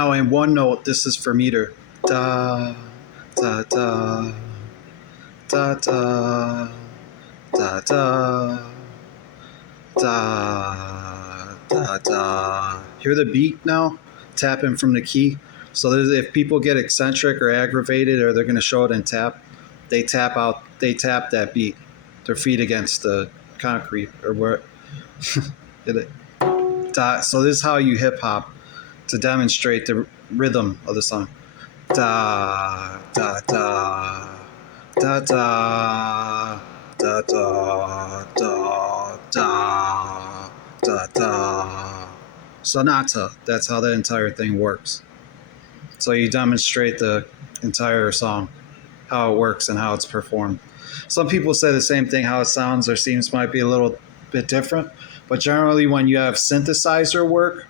Now in one note, this is for meter. Da, da, da, da, da, da, da, da, da, da. Hear the beat now? Tapping from the key. So if people get eccentric or aggravated or they're going to show it in tap, they tap that beat, their feet against the concrete or where. Get it? So this is how you hip hop to demonstrate the rhythm of the song. Da da da da da da da da da da da. Sonata. That's how the entire thing works. So you demonstrate the entire song, how it works and how it's performed. Some people say the same thing, how it sounds or seems might be a little bit different, but generally when you have synthesizer work,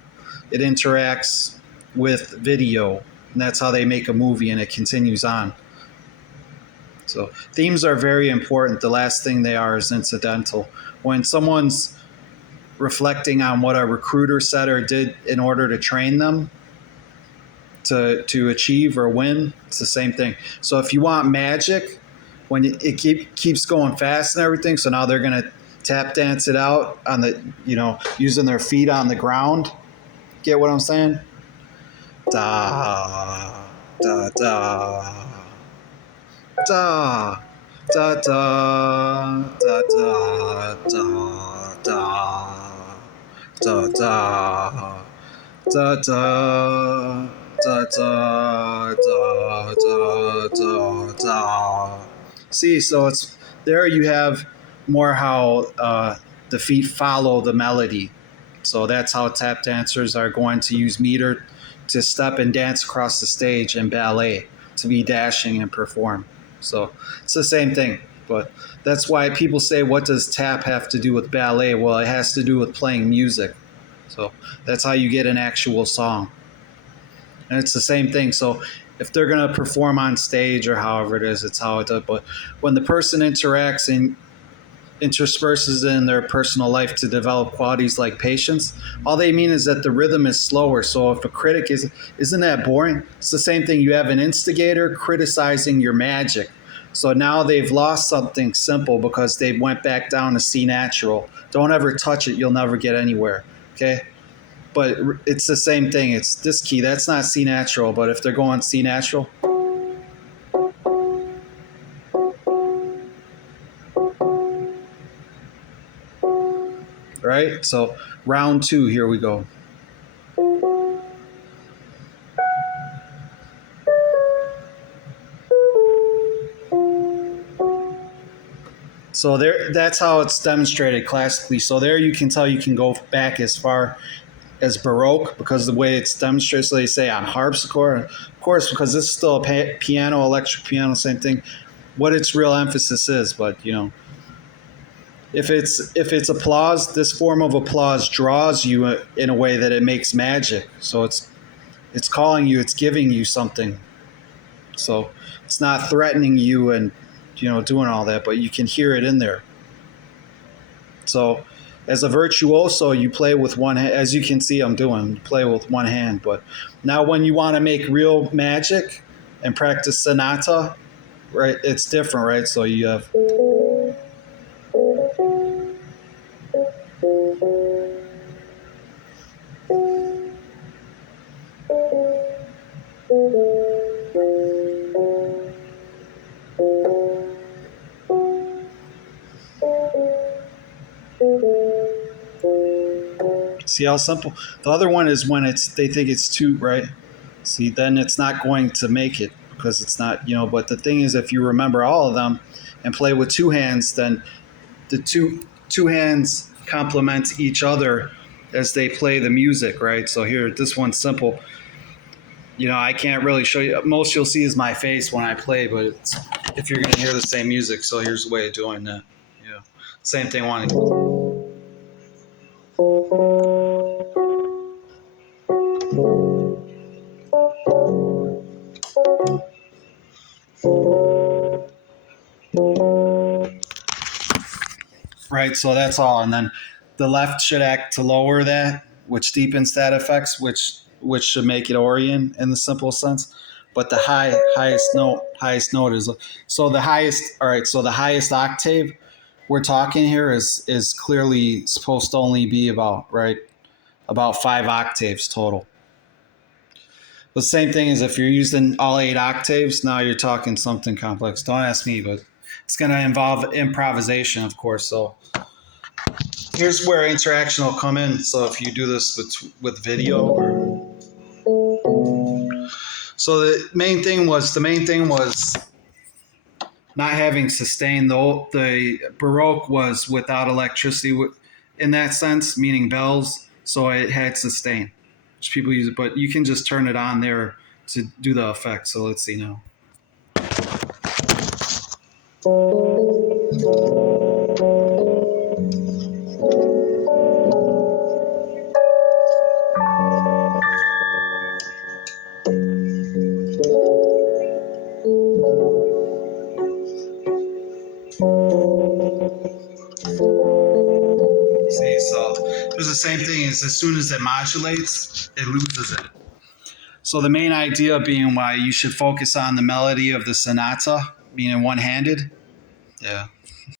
it interacts with video, and that's how they make a movie, and it continues on. So themes are very important. The last thing they are is incidental. When someone's reflecting on what a recruiter said or did in order to train them to achieve or win, it's the same thing. So if you want magic, when it keeps going fast and everything, so now they're going to tap dance it out on the, using their feet on the ground. Get what I'm saying? Da, da, da, da, da, da, da, da, da, da, da, da, da, da. Da, da, da, da, da, da. See, so it's there you have more how the feet follow the melody. So that's how tap dancers are going to use meter to step and dance across the stage in ballet, to be dashing and perform. So it's the same thing. But that's why people say, what does tap have to do with ballet? Well, it has to do with playing music. So that's how you get an actual song. And it's the same thing. So if they're going to perform on stage or however it is, it's how it does. But when the person interacts and intersperses in their personal life to develop qualities like patience, all they mean is that the rhythm is slower. So if a critic isn't that boring? It's the same thing. You have an instigator criticizing your magic. So now they've lost something simple because they went back down to C natural. Don't ever touch it. You'll never get anywhere. Okay? But it's the same thing. It's this key. That's not C natural, but if they're going C natural. Right? So round 2, here we go. So that's how it's demonstrated classically. So there you can tell you can go back as far as Baroque because the way it's demonstrated, so they say on harpsichord, of course, because this is still a piano, electric piano, same thing, what its real emphasis is. But, if it's applause, this form of applause draws you in a way that it makes magic. So it's calling you, it's giving you something. So it's not threatening you and, doing all that, but you can hear it in there. So as a virtuoso, you play with one hand, as you can see I'm doing, you play with one hand. But now when you want to make real magic and practice sonata, right, it's different, right? So you have... See how simple? The other one is when they think it's too, right? See, then it's not going to make it because it's not, but the thing is, if you remember all of them and play with two hands, then the two hands complement each other as they play the music, right? So here, this one's simple. I can't really show you. Most you'll see is my face when I play, but if you're going to hear the same music, so here's the way of doing that. Same thing, right, so that's all. And then the left should act to lower that, which deepens that effects, which which should make it Orient in the simple sense. But the highest note is so the highest. All right, so the highest octave we're talking here is clearly supposed to only be about 5 octaves total. The same thing is if you're using all 8 octaves, now you're talking something complex. Don't ask me, but it's going to involve improvisation, of course. So here's where interaction will come in. So if you do this with video, so the main thing was not having sustain. The Baroque was without electricity in that sense, meaning bells. So it had sustain, which people use it, but you can just turn it on there to do the effect. So let's see now. See, so there's the same thing as soon as it modulates, it loses it. So the main idea being why you should focus on the melody of the sonata, meaning one-handed. Yeah.